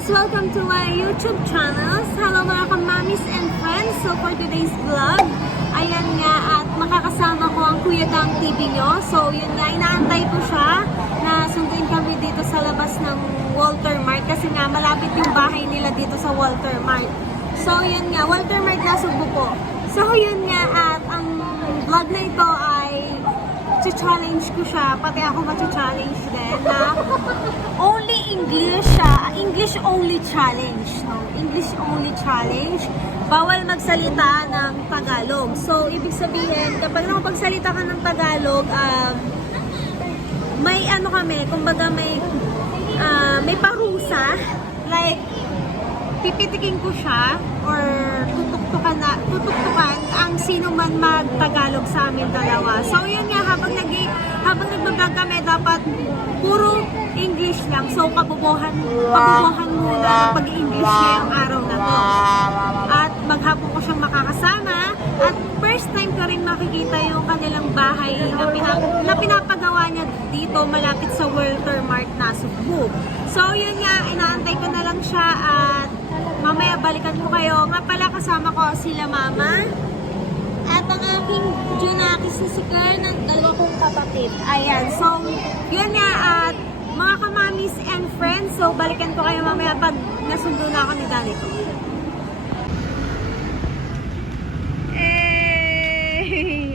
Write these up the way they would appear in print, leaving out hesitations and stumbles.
friends! Welcome to my YouTube channel. Hello mga kamamis and friends. So for today's vlog, ayan nga at makakasama ko ang Kuya Dang TV nyo. So yun nga, inaantay ko siya na sunduin kami dito sa labas ng Walter Mart kasi nga malapit yung bahay nila dito sa Walter Mart. So yun nga, Walter Mart na Subo po. So yun nga at ang vlog na ito ay challenge ko siya, pati ako ma-challenge din na only English siya, English only challenge. No? English only challenge. Bawal magsalita ng Tagalog. So, ibig sabihin, kapag nakapagsalita ka ng Tagalog, may ano kami, kumbaga may parusa, like, pipitikin ko siya or tutuktukan ang sino man mag-Tagalog sa amin dalawa. So yun nga, habang nagbablog kami, dapat puro English lang. So pabubuhan muna pag-English niya yung araw na to. At maghapon ko siyang makakasama. At first time ko rin makikita yung kanilang bahay na pinapagawa niya dito malapit sa Walter Mart na Subo. So yun nga, inaantay ko na lang siya at mamaya balikan ko kayo. Nga pala kasama ko sila mama at ang aking Junakis na si Claire ng dalawa kong kapatid. Ayan, so yun nga at mga kamamis and friends, so balikan ko kayo mamaya pag nasundo na ako ni Danito.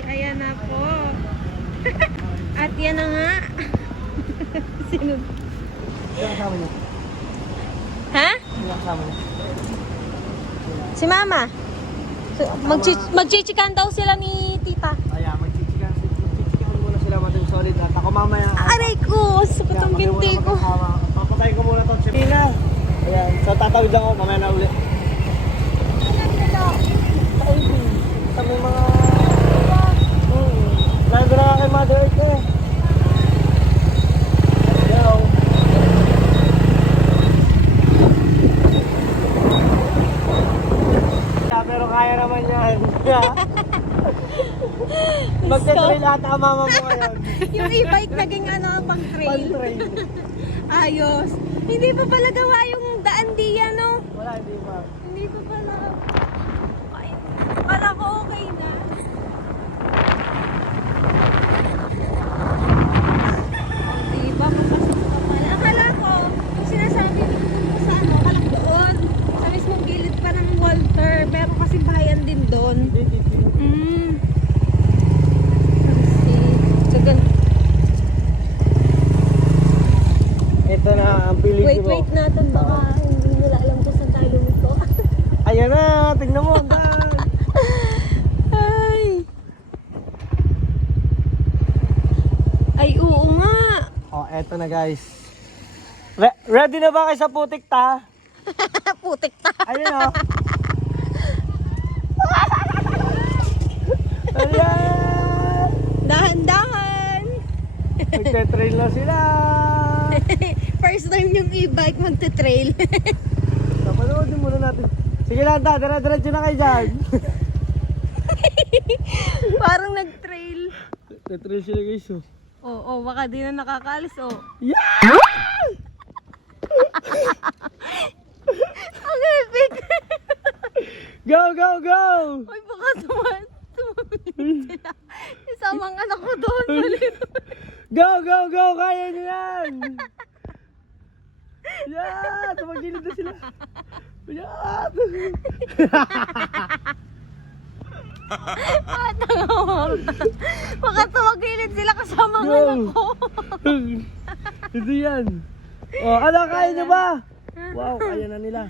Ayan na po. At yan na nga. Sino? Sino kasama niyo? Ha? Sino kasama niyo? Si Mama. Magchichikan daw sila ni Tita. Ayan, magchichikan muna sila matang solid at ako mamaya. Aray ko! Sakit ang binti ko. Papatay ko muna itong sipina. Ayan, so tatawid lang ako, mamaya na ulit. Sa may mga... Nandun na nga kay Mother Earth eh. Hello. Pero kaya naman yan. Magte-trail ata ang mama mo ngayon. Yung e-bike naging ano, pang trail. Pan-trail. Ayos. Hindi pa pala gawa yung daan diyan, no? Wala, hindi pa. Hindi pa pala. Ay, pala ko okay na. Diba, mapasok pa pala. Akala ko, yung sinasabi ni Kuya sa ano, kalak doon. Sa mismong gilid pa ng Walter. Pero kasi bayan din doon. Ito na ang peligro. Wait natin, baka hindi nila alam kung saan tayo lumiko. Ayan na, tignan mo. Dan. Ay, oo nga. Oh, eto na guys. Ready na ba kayo sa putik ta? Putik ta. Ayun o. Ayan! Dahan-dahan. Magte-trail na sila. First time yung e-bike magte-trail. Napanoodin muna natin. Sige lang ta, dire-diretso na kayo dyan. Parang nag-trail. Nagte-trail sila guys oh. Oo, baka di na nakakalis, oh. Yeah! Ang epic! Go, go, go! Uy, baka tumamingin sila. Isamang anak ko doon. Go, go, go! Kaya nyo yan! Yeah! Tumagilid na sila. Yeah! Baka tumagilid sila kasama ng anak ko. Hindi yan. Oh, ano, kaya nyo ba? Wow, kaya na nila.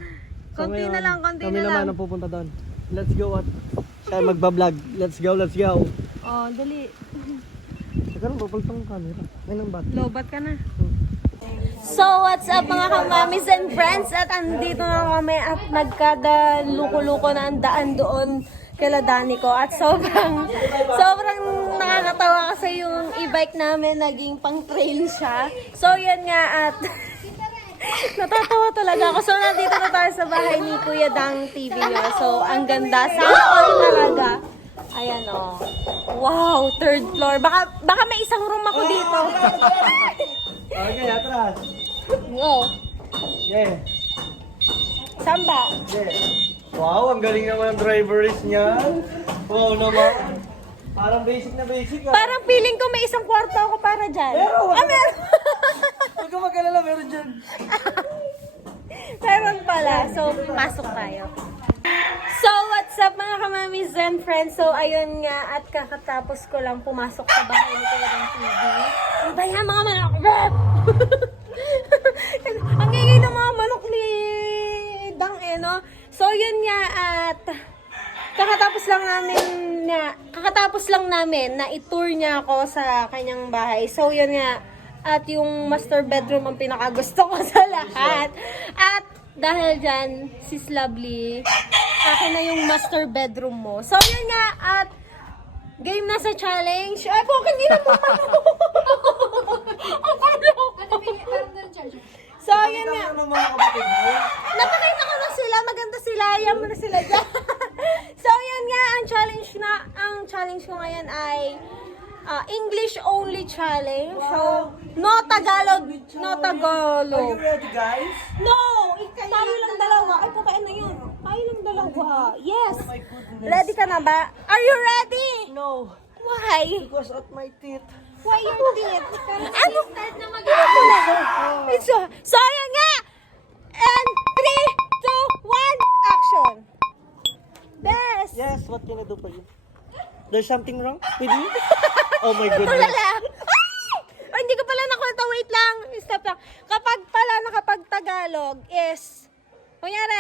Konti na lang, konti kami na naman lang. ang pupunta doon. Let's go at siya magbablog. Let's go, let's go. Oh, dali. Teka lang, papaltang camera. May nang bat. Lobat ka na. So, what's up mga kamamis and friends? At andito na kami at nagkada luko-luko na ang daan doon kila Dani ko. At sobrang nakakatawa kasi yung e-bike namin naging pang-trail siya. So, yan nga at natatawa talaga ako. So, nandito na tayo sa bahay ni Kuya Dang TV nyo. So, ang ganda. Sana all talaga. Ayan o. Wow, third floor. Baka may isang room ako dito. Okay, atras. Go. Yeah. Samba. Wow, ang galing naman ng driverist niya. Wow naman. Parang basic na basic ah. Parang feeling ko may isang kwarto ako para dyan. Meron! Meron. Huwag ka mag-alala, meron dyan. Meron pala. So, pasok tayo. So, what's up mga kamamis and friends? So, ayun nga at kakatapos ko lang pumasok sa bahay ni Kuya ng TV. Ano ba yan mga manok? Ang ingay ng mga manok ni Dang no? So, yun nga at kakatapos lang namin na i-tour niya ako sa kanyang bahay. So, yun nga. At yung master bedroom ang pinakagusto ko sa lahat. At dahil dyan, sis Lovely, akin na yung master bedroom mo. So, yun nga. At game na sa challenge. Ay, po, kanina mo pa. So, yun nga. Ano mga kapatid mo? Napakita ko na sila, maganda sila, ayaw mo na sila dyan. So, yan nga, ang challenge ko ngayon ay English only challenge. So, no Tagalog, no Are you Tagalog. ready, guys? No! Tayo lang dalawa. Ay, pukain na yun. Tayo lang dalawa. Yes. Oh my goodness. Ready ka na ba? Are you ready? No, Why? because of my teeth. Why your teeth? Ano? Start na mag-iwan. So, ayan nga! And 3, 2, 1, action! Best! Yes, what can I do for you? There's something wrong with me? Oh my goodness. Wala. Ay, hindi ko pala nakwento. Wait lang. Stop lang. Kapag pala nakapag-Tagalog is, kunyari,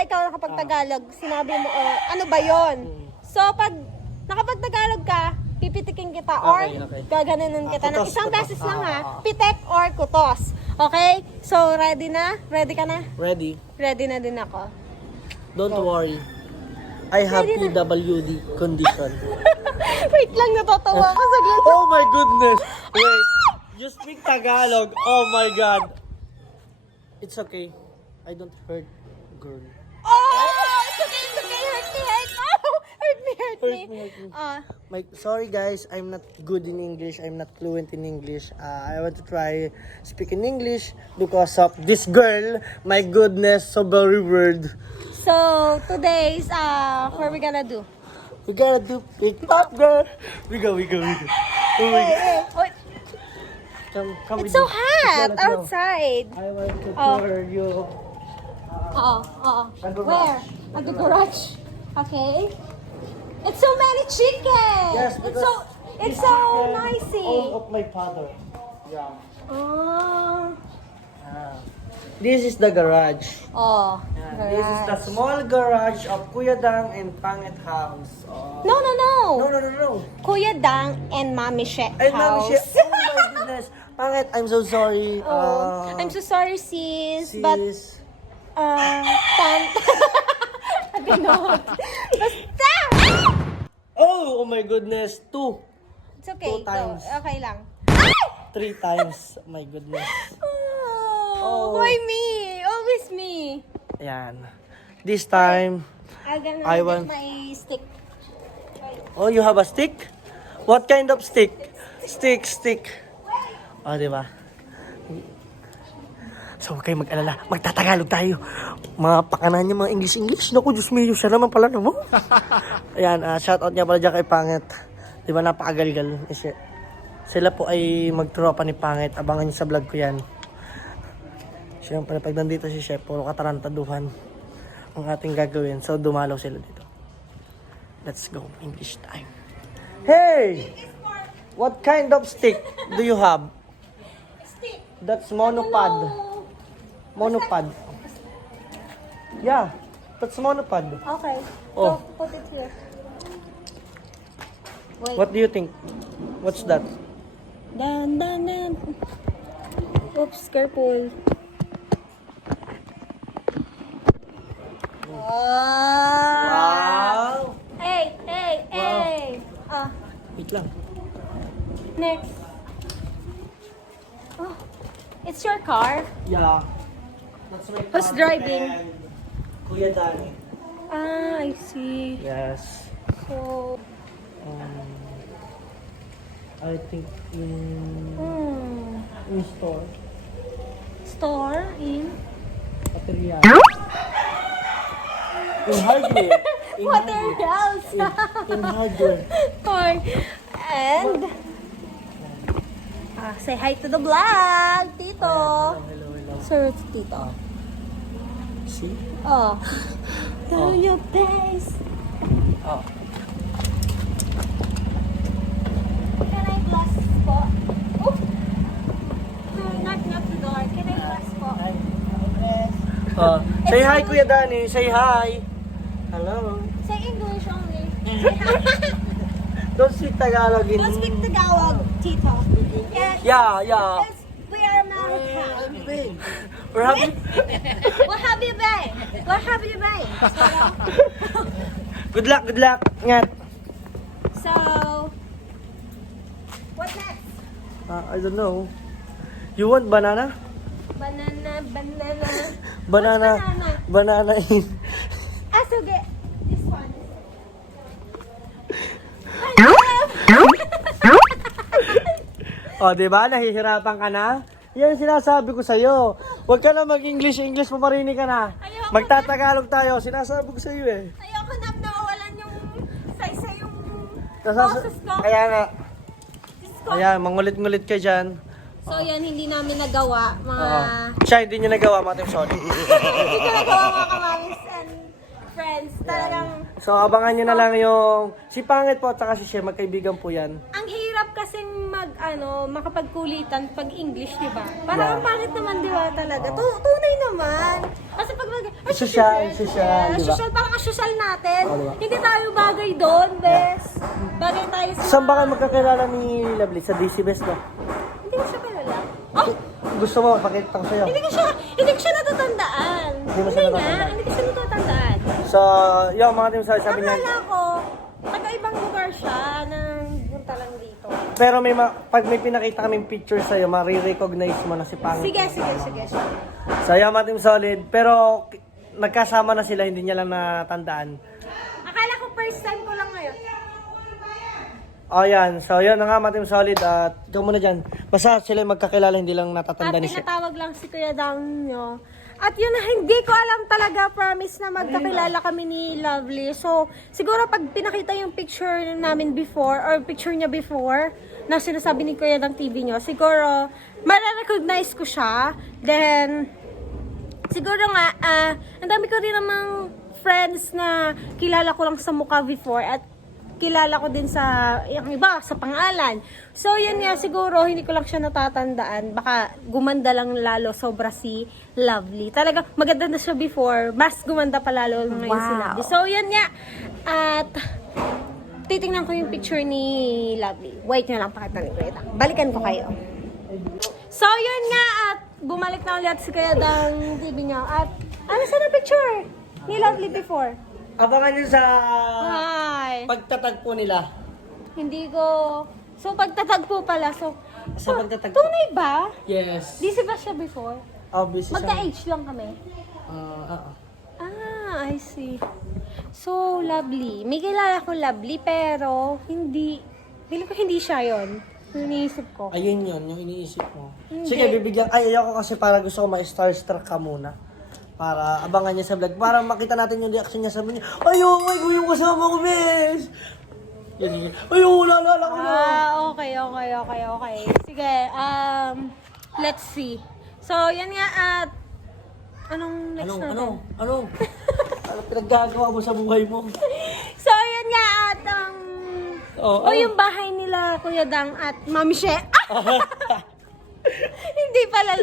ikaw nakapag-Tagalog, sinabi mo, ano ba yon? So, pag nakapag-Tagalog ka, pipitikin kita or Okay. gaganunin kita ng Kutos, isang kutos. beses lang ha. Pitek or kutos. Okay? So, ready na? Ready ka na? Ready? Ready na din ako. Don't worry. I have Ready na. PWD condition. Wait lang, natatawa ako saglit. Oh my goodness! Wait, you speak Tagalog. Oh my God. It's okay. I don't hurt girl. Oh! It's okay, it's okay. Hurt me. Oh! Hurt me. Hurt me. Sorry guys, I'm not good in English. I'm not fluent in English. I want to try speaking English because of this girl. My goodness, so very weird. So, today's, what we gonna do? We gotta do pick up, girl. We go. Oh my God. Wait, Come it's with so me. hot Let's go. outside. I want to Oh. tour you. At the Where? At the garage. Okay. It's so many chickens. Yes, It's so noisy. All of my father. Yeah. Oh. This is the garage. Oh. This is the small garage of Kuya Dang and Pangit house. No. No. Kuya Dang and Mami She Ay, house. Mami, oh my goodness. Pangit, I'm so sorry. Oh, I'm so sorry, sis. But, Sis. Ganon. Basta! Oh my goodness. 2. It's okay. 2 times. Go. Okay lang. 3 times. Oh my goodness. Oh, why me? Always me. Ayan. This time, I'm gonna I get want- my stick. oh, you have a stick? What kind of stick? Stick. Oh, di ba? So, huwag kayong mag-alala. Magtatagalog tayo. Mga pakanan niya, mga English. Naku, Diyos me, siya naman pala naman. Ayan, shoutout niya pala dyan kay Pangit. Di ba, napakagalgal. Sila po ay magtropa ni Pangit. Abangan niyo sa vlog ko yan. Siyempre, pag nandito si Chef, puro katarantaduhan ang ating gagawin. So, dumalaw sila dito. Let's go. English time. Hey! What kind of stick do you have? Stick. That's monopod. No. Monopod. Yeah, that's monopod. Okay. Oh. So, put it here. Wait. What do you think? What's that? Dan. Oops, careful. Wow! Hey. Wait lang. Next. Oh, it's your car? Yeah. That's my Who's father driving? and Kuya Danny. I see. Yes. So, I think in hmm. store. Store in? At Material. In hardware. In What hardware. else? In hardware. And say hi to the vlog, Tito. Hello, hello. Sir, Tito. See? Oh. Down your face. Oh. Can I glass po? Oh. Knock the door. Can I glass po? Oh. Say hi, Kuya Danny. Say hi. Hello. Say English only. Don't speak Tagalog in... Don't speak Tagalog, Tito. Yes. Yeah, yeah. Yes, we are American. We're happy. What have you been? What have you been? Good luck, good luck. Ingat. So, what next? I don't know. You want banana? Banana. Banana. What's Banana in... So get this one. Oh, di ba? Nahihirapan ka na? Yan ang sinasabi ko sa'yo. Huwag ka na mag-English ka marinig ka na. Ayoko Magtatagalog tayo. Sinasabi ko sa'yo eh. Ayoko na nawawalan yung sa yung Nasas- boses ko. Kaya nga. Diyos ko. Ayan, mangulit-ngulit ka dyan. So yan, hindi namin nagawa, mga... Siya hindi niya nagawa, Matthew. Sorry. Hindi ko nagawa mga kamamis and friends. Talagang, So, abangan nyo na lang yung... Si Pangit po at saka si Shea, magkaibigan po yan. ang hirap kasing makapagkulitan pag English, di ba? Parang ang pangit naman, di ba, talaga? Tunay naman. Kasi pag Social, di ba? social, parang asosyal natin. Oh, diba? Hindi tayo bagay doon, bes. Bagay tayo sa... Saan ba kayo magkakilala ni Lovely? Sa DC Best ba? Hindi ko siya kilala. Oh! Gusto mo, pakita ko sa'yo. Hindi ko siya natatandaan. Hindi mo siya natatandaan? Hindi ko siya natatandaan. So, yung mga team sabi niya... Akala ko, taga-ibang lugar siya nang punta lang dito. Pero pag may pinakita kaming picture sa'yo, marirecognize mo na si Pangit. Sige. So, yung mga team solid. Pero, nagkasama na sila, hindi niya lang natandaan. Akala ko first time ko lang ngayon. O, yan. So, yun na nga, mga team solid. At, ikaw muna dyan. Basta sila magkakilala, hindi lang natatanda At ni siya. pinatawag lang si Kuya Dang nyo. At yun na, hindi ko alam talaga, promise na magkakilala kami ni Lovely. So, siguro pag pinakita yung picture namin before, or picture niya before, na sinasabi ni Kuya Dang TV nyo, siguro, mararecognize ko siya. Then, siguro nga, ang dami ko rin namang friends na kilala ko lang sa mukha before, at kilala ko din sa yung iba, sa pangalan. So, yun nga, siguro, hindi ko lang siya natatandaan. Baka gumanda lang lalo, sobra si Lovely. Talaga, maganda na siya before. Mas gumanda pa lalo ngayon si Lovely. So, yun nga. At, titingnan ko yung picture ni Lovely. Wait nyo lang, pakita ni Kuya Dang. Balikan ko kayo. So, yun nga. At, bumalik na ulit si Kuya Dang TV nyo. At, ano sa na picture ni Lovely before? Abangan nyo sa Hi! pagtatagpo nila. Hindi ko... So, pagtatagpo pala. So, Sa pagtatagpo. tunay ba? Yes. Di ba siya before? Obviously. Magka-age lang kami. I see. So, Lovely. May kilala ko Lovely, pero hindi... Feeling ko hindi siya yon. Iniisip ko. Ayun yun, yung iniisip mo. Hindi. Sige, bibigyan. Ay, ayoko kasi para gusto ko ma-starstruck ka muna. Para abangan niya sa vlog. Para makita natin yung reaction niya. Sabi niya, ayaw, yung kasama ko, bes! Yan, ayaw, lalala ko na. Okay. Sige, let's see. So, yan nga at... Anong next natin? Ano pinaggagawa mo sa buhay mo? So, yan nga at yung bahay nila, Kuya Dang at Mami She. Hindi pala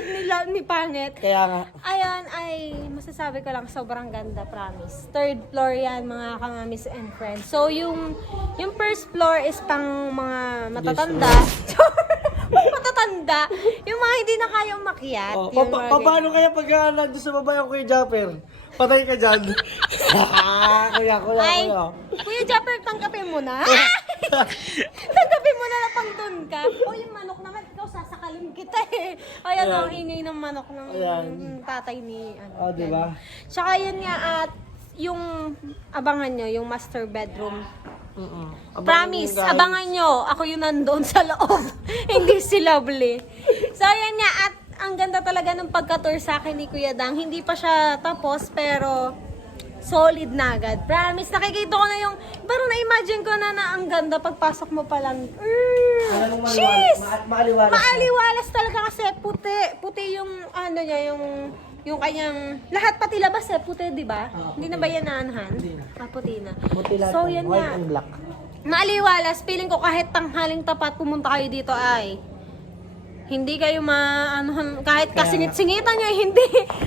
ni Pangit. Kaya nga. Ayun, ay masasabi ko lang sobrang ganda, promise. Third floor yan, mga kamamis and friends. So, yung first floor is pang mga matatanda. Matatanda. Yung mga hindi na kaya umakyat. Oh, yung mga paano kaya pag nandun sa baba yung Kuya Japper? Patay ka dyan. Kuya. Kuya Japper, tanggapin mo na. Tanggapin mo na na pang dun ka. O yung manok naman, ikaw sasakalin kita eh. Ayan ang ingay ng manok ng tatay ni diba? Tsaka yun nga at yung abangan nyo, yung master bedroom. Promise, abangan nyo. Ako yung nandoon sa loob. Hindi si Lovely. So, yan nga. At ang ganda talaga ng pagka-tour sa akin ni Kuya Dang. Hindi pa siya tapos, pero solid na agad. Promise, nakikita ko na yung, parang na-imagine ko na ang ganda pagpasok mo pa lang. Cheese! Maaliwalas. Maaliwalas talaga kasi puti. Puti yung, ano niya, yung kanyang, lahat pati labas puti, di ba? Hindi na ba yan naanhan? Hindi na. Puti na. Buti lahat So, yan, yan white nga. and black. Maaliwalas, feeling ko kahit tanghaling tapat pumunta kayo dito ay hindi kayo kahit kasingit-singitan nyo,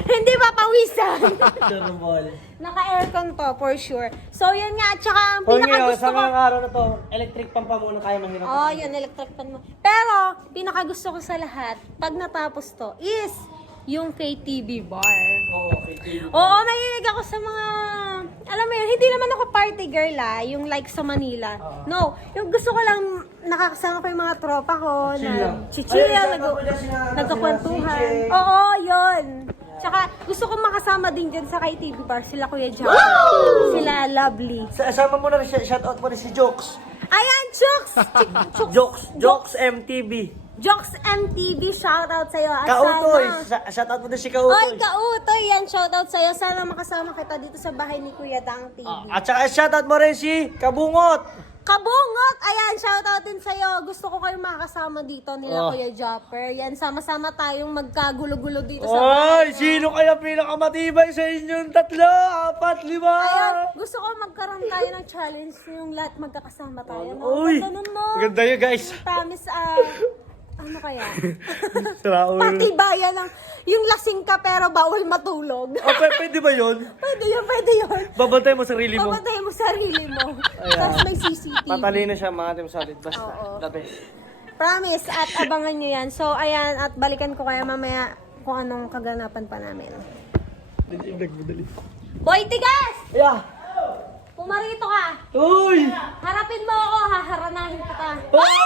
hindi papawisan. Durable. Naka-aircon to, for sure. So, yan nga. At saka, ang O pinaka-gusto sa ko... mga araw na to, electric pan pa muna kaya mahirap. Oh, yun, electric pan mo. Pero, pinaka-gusto ko sa lahat, pag natapos to, is yung KTV bar. Oo, okay. Oo, mahilig ako sa mga... Alam mo yun, hindi naman ako party girl yung like sa Manila. No, yung gusto ko lang nakakasama ko yung mga tropa ko. Chill lang. Chichil, Ayun, nagkakwentuhan. sila CJ. Oo, yun. Tsaka gusto ko makasama din dyan sa KTV bar. Sila Kuya John. Sila Lovely. Sama mo na rin, shoutout mo rin si Jokes. Ayan, Chooks! Jokes MTV. Jokes MTV, shoutout sa'yo. At Kautoy, sana- shoutout mo din si Oy, Kautoy. Kautoy, yan, shoutout sa'yo. Sana makasama kita dito sa bahay ni Kuya Dang TV. At saka shoutout mo rin si Kabungot. Kabungot! Ayan, shoutout din sa'yo. Gusto ko kayong makasama dito nila Oh. Kuya Jopper. Yan, sama-sama tayong magkagulo-gulo dito sa bahay. Oy, sino kaya pinakamatibay sa inyong 3, 4, 5? Ayan, gusto ko magkaroon tayo ng challenge yung lahat magkakasama tayo. No? Uy, Ganun, no? maganda yun guys. Promise, ano kaya? Sarao. Patibayan ng, yung lasing ka pero bawal matulog. Pwede ba yun? Pwede yun, pwede yun. Babantay mo sarili mo. Pamatay mo sarili mo. Ayan. Tapos may CCTV. Patalino siya mga team solid. Basta, Oo. the best. Promise, at abangan nyo yan. So, ayan, at balikan ko kaya mamaya kung anong kaganapan pa namin. Boy, tigas! Yeah. Pumarito ka! Uy! Harapin mo ako, haharanahin kita. Uy!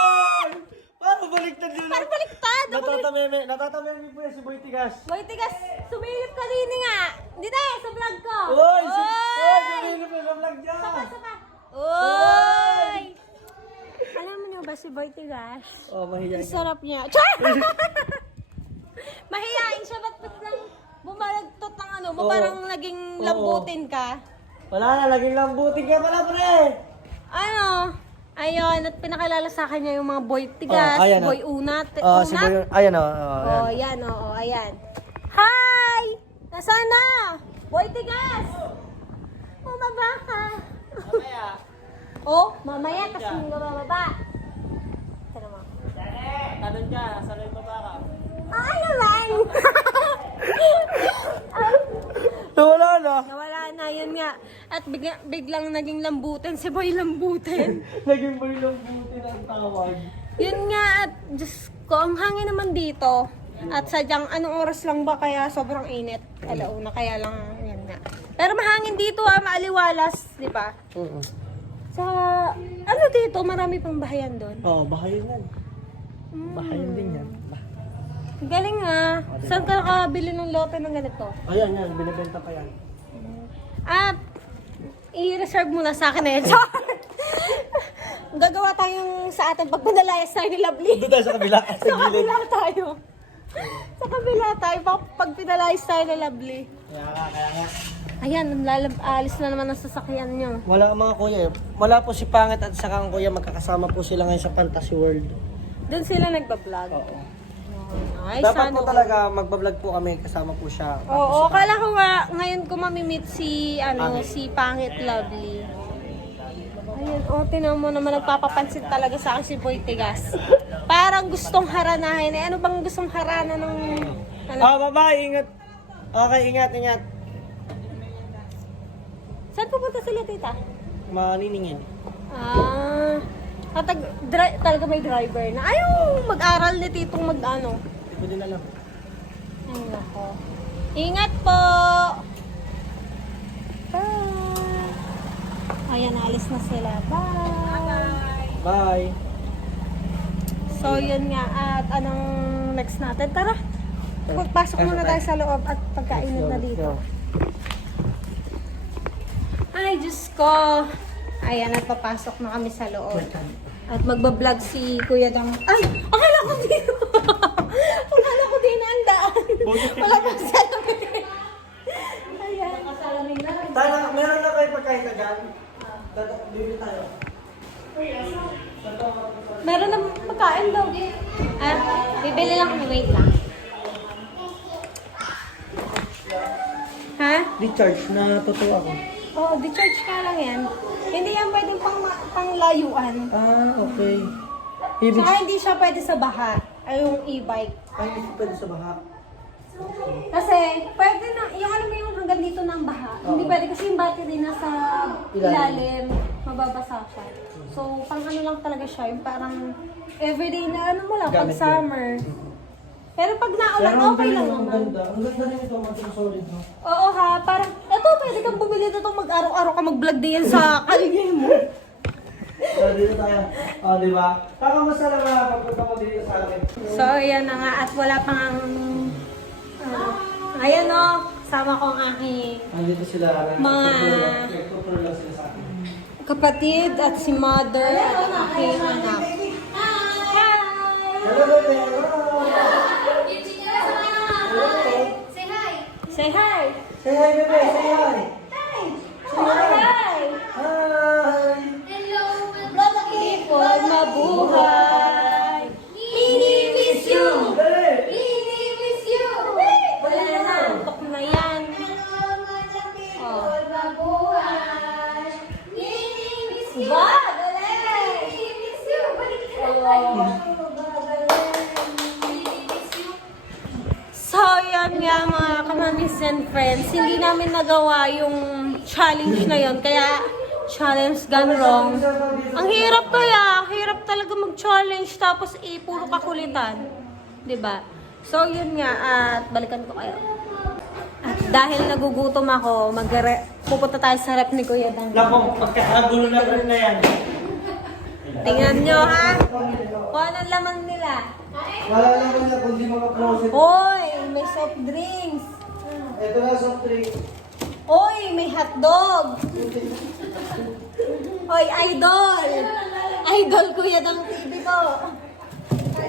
Paano baliktad yun? Parang baliktad! Natatameme po yan si Boy Tigas. Boy, tigas, sumilip ka din nga. Dito sa vlog ko. Uy! Sumilip na sa vlog niya. Sapa. Uy! Alam mo niyo ba si Boy Tigas? Oh, mahihayin. Ang sarap niya. Char! Mahihain siya, ba't lang bumalagtot ng ano mo? Oo. Parang naging lambutin ka. Wala na, laging lambutin ka pala, pre. Ano? Ayun, at pinakilala sa kanya yung mga Boy Tigas, Oh, ayan, Boy Unat. Si Boy, ayan o. Oh, yan, oo, ayan. Hi! Nasaan na? Boy Tigas! Bumaba ka. Mamaya. Oh, mamaya, kasi hindi ka bababa. Sana mo. Tanong ka, saan yung baba ka? Ay, naman! Wala na. Nawala na, yun nga. At biglang naging lambutin, si Boy lambutin. Naging Boy lambutin ang tawag. Yun nga, at Diyos ko, ang hangin naman dito. At sadyang anong oras lang ba kaya sobrang init? Alauna, kaya lang, yun nga. Pero mahangin dito maaliwalas, di ba? Sa, ano dito, marami pang bahayan doon. Oo, bahayan yan. Bahayan din yan. Galing nga. Saan ka nakabili ng lote ng ganito? Ayan yan, binibenta pa yan. At, i-reserve mo na sa akin na yun. Gagawa tayong sa ating pagpinalayas tayo ni Lovely. Doon tayo sa kabila. Sa kabila tayo. Sa kabila tayo, pag pinalayas tayo ni Lovely. Kaya nga. Ayan, alis na naman ang sasakyan niyo. Wala ang mga kuya. Wala po si Pangit at saka ang kuya, magkakasama po sila ngayon sa Fantasy World. Doon sila nagbablog. Oo. Ay, Dapat sana po talaga magbablog po kami, kasama po siya. Oo, kala ko nga ngayon ko mamimit si si Pangit Lovely. Ayun, tinan mo naman nagpapapansin talaga sa akin si Boy Tigas. Parang gustong haranahin. Ano bang gustong harana ng Bye, ingat. Okay, ingat. Saan pupunta sila, tita? Maniningin. Talaga may driver na. Ayaw mag-aral ni titong mag-ano. Pwede na lang. Ay, nako. Ingat po! Bye! Ayan, alis na sila. Bye! Bye. So, yun nga. At anong next natin? Tara! Magpasok muna tayo sa loob at pagkainin na dito. Ay, Diyos ko! Ayan, at papasok na kami sa loob. At magbablog si Kuya Dang. Ay! Akala ko din! Akala ko din ang daan. Wala pang salamin. Ayan. Tayo, meron na kayo pagkain na dyan? Bibili tayo. Meron na pagkain daw. Ah, bibili lang kami. Wait lang. Ha? Di-charge na totoo ako. Oh, di-charge ka lang yan. Hindi yan pwedeng panglayuan. Ah, okay. Ibig Saka hindi siya pwede sa baha. Ay, yung e-bike. ay, hindi ko pwede sa baha. Kasi, pwede na, yung ano mo yung hanggang dito ng baha. Hindi pwede kasi yung battery nasa ilalim, mababasa siya. So, pang ano lang talaga siya, yung parang everyday na ano mo lang, pag Gamit summer. Pero pag naulan, okay lang ang naman. ganda. Ang ganda rin ito, mga solid, no? Oo ha, parang, eto pwede kang bumili dito mag-araw-araw ka mag-vlog din sa kaligay mo. So, dito tayo. Oh, di ba? Kakamusta lang na pagpunta mo dito sa akin. So, ayan na nga, at wala pang, ayan o, sama ko ang aking Andito sila. Nagtuturo lang sila sa akin. kapatid at si mother at ang aking anak. Hi! Hello, baby. Say hi! Say hi, baby. Say hi. Hi! Hi! Hi. People, mabuhay! Mini-miss you! Dali. Mini-miss you! Wala na, antok na yan. Ba? Dali! So, yan nga mga kamamis and friends. Hindi namin nagawa yung challenge na yon. Kaya, challenge gone wrong. Ang hirap kaya. Hirap talaga mag-challenge tapos puro kakulitan. 'Di ba? So, yun nga. At balikan ko kayo. At dahil nagugutom ako, pupunta tayo sa rep ni Kuya Dang. Nako, pagkakagulo na rin na yan. Tingnan nyo ha. Kung anong laman nila. Wala naman na kundi mga closet. Hoy, may soft drinks. Ito na soft drink. Hoy, may hotdog. Hoy, idol. Idol Kuya Dang TV ko.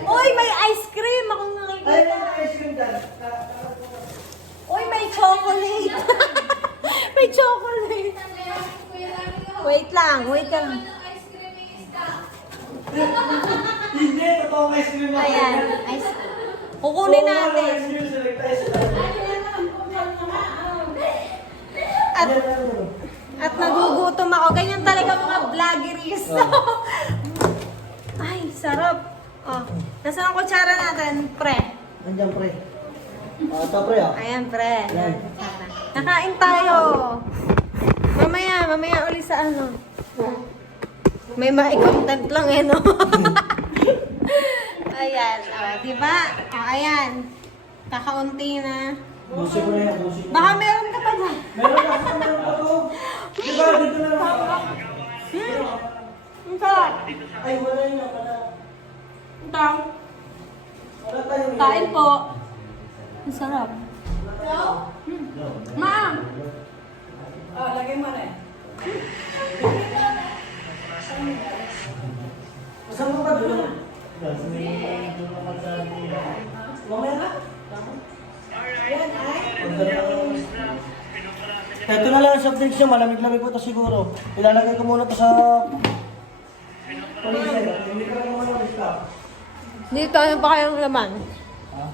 Hoy, may ice cream. Ako Ay, nakikita. may ice cream dyan. Uy, may chocolate. May chocolate. Wait lang, wait lang. Hindi, totoo ice cream ako. Ayan, ice kukunin natin. Ice cream, select tayo sila. At nagugutom ako. Ganyan talaga mga vloggeries. Ay, sarap. Oh, nasaan ang kutsara natin, pre? Nandiyan, pre. Ito, pre, ah. Ayan, pre. Yan. Nakain tayo. Mamaya uli sa ano. May ma-content lang eh, no? Ayan, diba? Ayan. Kakaunti na. Busi ko na yan, busi ko. Baka meron ka pa dyan. Meron pa to. Diba, dito na lang. Ang sarap. Ay, wala yun, wala. Ito. Wala tayo. Kain po. Ang sarap. Ma'am! Saan mo ba doon? Mamaya na. Ito na lang ang soft drinks nyo, malamig-lamig po ito siguro. Ilalagay ko muna ito sa... Hindi ka lang naman ang Dito, ano pa kayong laman? Ha?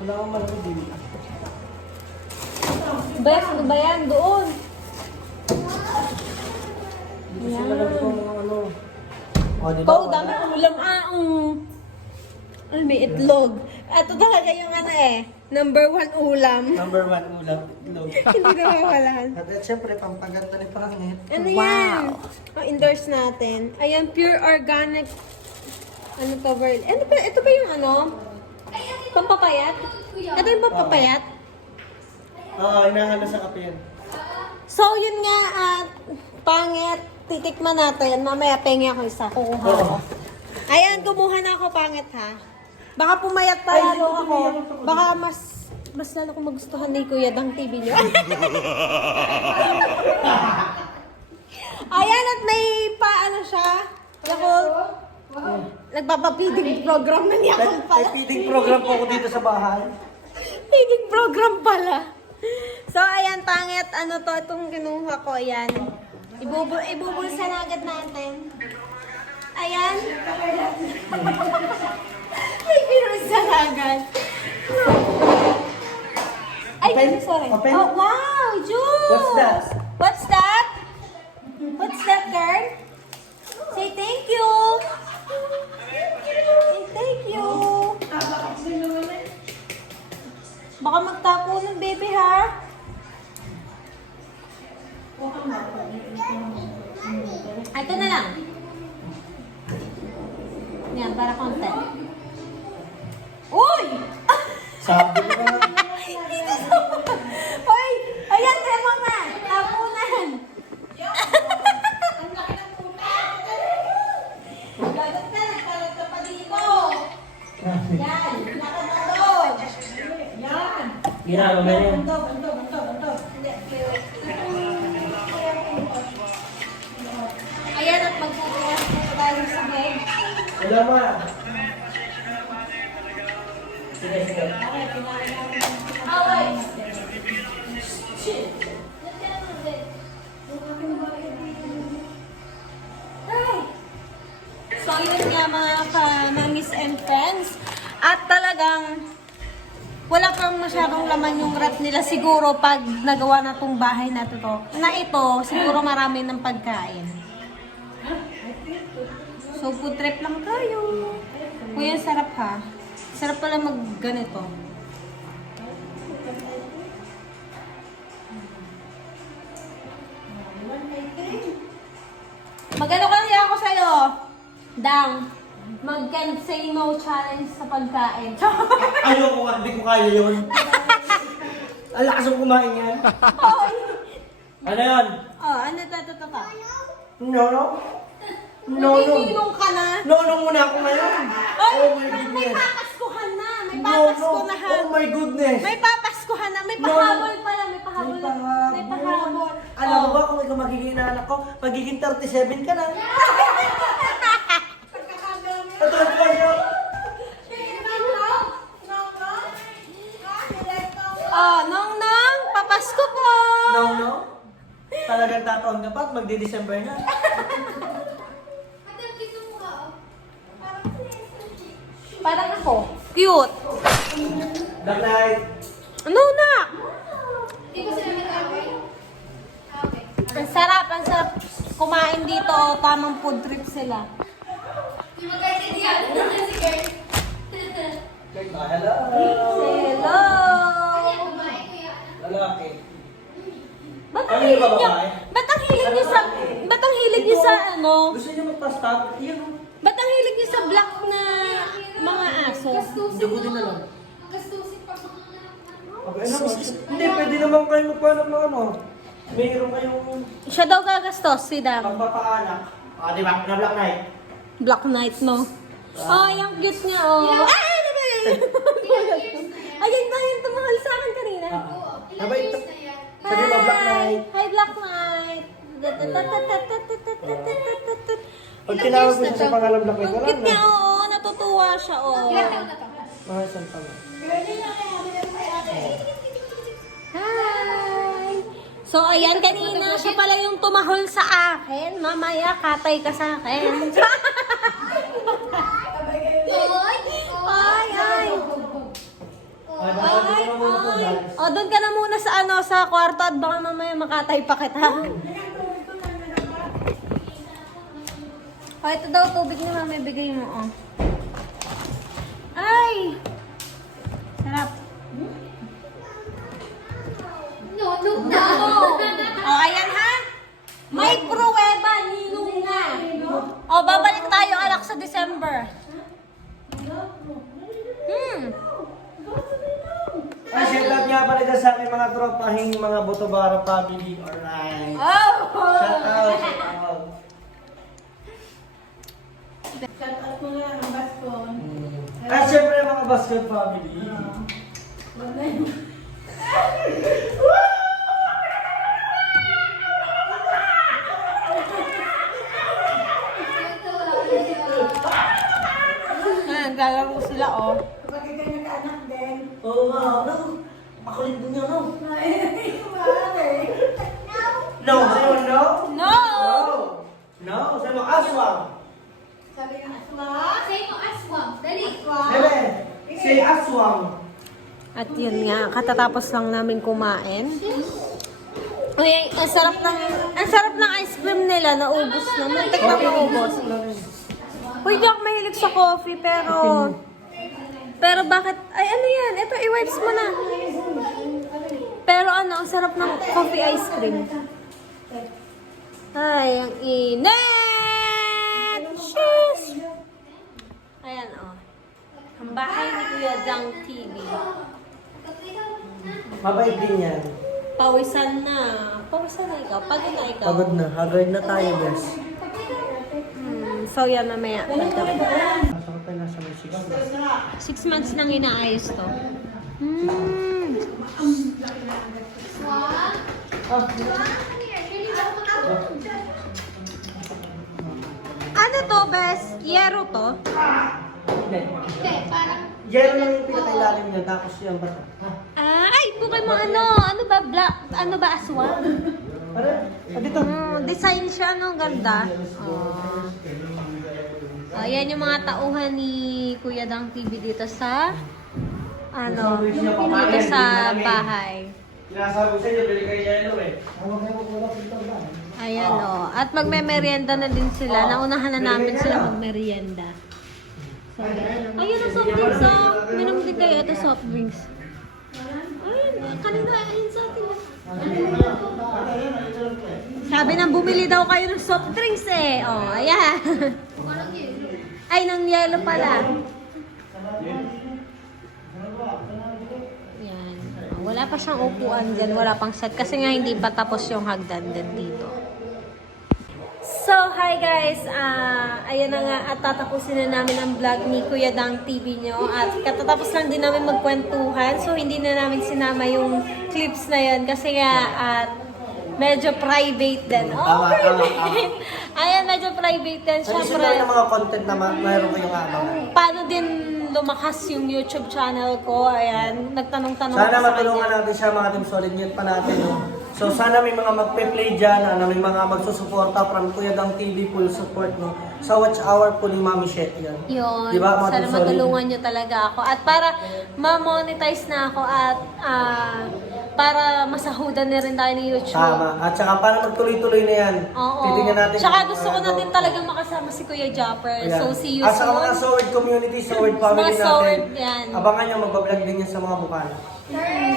Wala akong malamig dito. Bes, ano ba yan? Doon. Dito sila lang ito mga ano. O, di ba? Pau, dami ulam. Ay, may itlog. Ito talaga yung ano eh. Number 1 ulam. Number 1 ulam, itlog. Hindi na mawalan. At syempre, pampaganda ni pangit. Ano yan? Oh, endorse natin. Ayan, pure organic. Ano to, Virl? Ano ba? Ito ba yung ano? Pampapayat? Ito yung pampapayat? Oo, inahala sa kape yan. So, yun nga, pangit. Titikman natin. Mamaya, pengi ako isa. Kukuha ako. Ayan, kumuha na ako pangit ha. Baka pumayat pa lalo ako. Baka mas lalo ko magustuhan ni Kuya Dang TV niyo. Ayan, at may paano siya. Yakult. Nagpapapiding program na niya May feeding program po ako dito sa bahay. Feeding program pala. So, ayan, pangit. Ano to, itong kinuha ko, ayan. Ibubulsa na agad natin. Ayan. May binulsa na agad. Ay, sorry. Open. Oh, wow, juice! What's that? What's that? What's that, girl? Say thank you. Say thank you. Baka magtapo ng baby, ha? Ito na lang. Yan, para konti. Uy! Sabi ko na. Dito sa... Uy! Ayan, demo na! Tapunan! Ang laki ng puta! Gagot na, nagkalat ka pa dito! Yan! Nakatagod! Yan! Ginagawa ba yun? Bantog. Hindi, wait. Ayan, at magpupuwas na tayo sa head. Wala mo ah. Sige, sige. Away! So yun nga mga ka-mamis and friends. At talagang wala pang masyadong laman yung rep nila siguro pag nagawa na tong bahay na to. Na ito, siguro marami ng pagkain. So food trip lang tayo. Kuya, sarap ha. Sarap pala mag ganito. Magano kaya ako sa'yo? Dang, mag-can say no challenge sa pagkain. Ayoko nga, hindi ko kaya yun. Ang lakas ng kumain yan. Hoy! Ano yan? Oh, ano to? No, no. No, no. Nagiginom ka na? No, no muna ako ngayon. Ay, Oh my may goodness. papaskuhan na. May No, no. papaskuhan. Oh my goodness. May papaskuhan na. May No, no. pahabol pala. May pahabol. May pahabol. Alam mo Oh. ba kung ikaw magiging anak ko, magiging 37 ka na. Ito ang kanya. Oh, Nong, papasko po. No, no. Talagang tataon ka pa at magdi-December na. Parang ako. Cute. Dark night. Ano na? Ang sarap kumain dito. Oh, tamang food trip sila. Hello. Hello! Lalaki. Ba't ang Ano hilig yung niyo? babae? Ba't ang hilig niyo sa ano? Gusto niyo magpa-stop? Iyan o. Ba't ang hilig niyo sa black na mga aso? Hindi ko din alam. Okay, ano? Hindi, pwede naman kayo magpanap ng ano. Mayroon kayong Siya daw gagastos, si Dam. pagpapaanak. Ah, di ba? Na Black Knight. Black Knight, no? Oh, yung cute niya, oh. Ay, ano ba yun? Ayun ba yung tumahal sa akin kanina? Sabay ito. Sabi mo, Black Knight. Hi, Black Knight. Pag tinawag mo siya sa pangalan Black Knight, Ang wala cute niya, na. oo. Natutuwa siya, oh. Mga isang taon. Hi! So, ayan, kanina siya pala yung tumahol sa akin. Mamaya, katay ka sa akin. Ay, ay. Ay, ay. O, doon ka na muna sa ano, sa kwarto at baka mamaya makatay pa kita. O, ito daw, tubig ni mami, bigay mo, oh. Ay! Sarap. No. O, ayan ha. May pruweba, ninong na. O, babalik tayo alak sa December. Ay, shout out nga pala dyan sa aking mga tropahing mga Botobara family. Alright. Oh! Shout out. At syempre mga basket family. Naglalaro sila, oh. Oo nga, ano? No, say mo no? No! No, say mo aswang. Say mo aswang. Dali. Bebe, say aswang. At yun nga, katatapos lang namin kumain. Uy, ang sarap ng ice cream nila, naubos na. Muntik na maubos. Uy, di ako mahilig sa coffee, pero bakit, ay ano yan, ito, i-wipes mo na. Pero ano, ang sarap ng coffee ice cream. Ay, ang init! Sheesh! Ayan, oh. Ang bahay ni Kuya Dang TV. Mabait din yan. Pawisan na. Pawisan na ikaw. Pagod na ikaw. Pagod na. Haggard na tayo, bes. So yan, mamaya. Nasa ko tayo nasa may 6 months. 6 months nang inaayos to. Ano to, bes? Yero to? Hindi. Hindi, parang Yero lang yung pinakailalim niya, tapos yung bata. Ay, bukay mo ano? Ano ba, black? Ano ba, aswang? Para, dito. Design siya, no? Ganda. Ayan yung mga tauhan ni Kuya Dang TV dito sa dito sa bahay. Sinasabi sa inyo, bili kayo yelo eh. Ayan o. At magme-merienda na din sila. Naunahan na namin sila magmerienda. So, ayun ang soft drinks oh. Minom din kayo. Ito soft drinks. Ayun, kanina ayun sa atin. Sabi nang bumili daw kayo ng soft drinks eh. Oh, ayan. parang yun. Ay, ng yelo pala. Yan. Wala pa siyang upuan dyan. Wala pang set. Kasi nga hindi pa tapos yung hagdan din dito. So, hi guys! Ayan na nga at tatapusin na namin ang vlog ni Kuya Dang TV nyo. At katatapos lang din namin magkwentuhan. So, hindi na namin sinama yung clips na yun. Kasi nga, medyo private din. Oh, private! Ayan, medyo private din. Ano Siyempre, sila yung mga content na mayroon kayong abangan? paano din lumakas yung YouTube channel ko. Ayan, nagtanong-tanong Sana ako sa matulungan kanya. natin siya mga team solid yun pa natin. No? So sana may mga magpe-play dyan, may mga magsusuporta from Kuya Dang TV, full support. No? Sa watch hour po ni Mami Shet yan. Yun, Diba, mga sana team solid? matulungan nyo talaga ako. At para ma-monetize na ako at para masahudan na rin tayo ng YouTube. Tama. At saka para magtuloy-tuloy na yan. Oo. Titingnan natin. Tsaka kung gusto ko ano. na din talagang makasama si Kuya Jopper. Ayan. So, see you At saka mga soon. Sword community, Sword family Mga natin. Sword, yan. Abangan nyo, magbablog din yan sa mga bukana.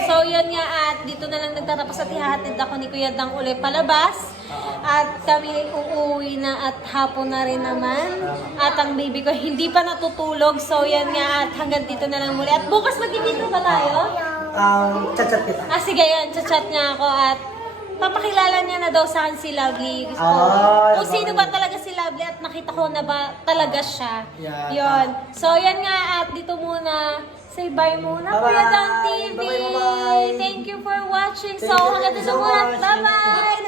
So, yun nga at dito na lang nagtatapos at ihahatid ako ni Kuya Dang uli palabas. At kami uuwi na at hapon na rin naman. At ang baby ko hindi pa natutulog. So, yan nga at hanggang dito na lang muli. At bukas magkikita ba tayo? Chat-chat kita. Sige yan, chat niya ako at papakilala niya na daw sa akin si Lovely. Gusto ko. Ay, Kung sino ba talaga si Lovely at nakita ko na ba talaga siya. Yan. Yun. So, yan nga at dito muna. Say bye muna, Bye-bye. Kuya Dang TV. Bye-bye. Thank you for watching. Thank So, you hanggang dito so muna. much. Bye-bye.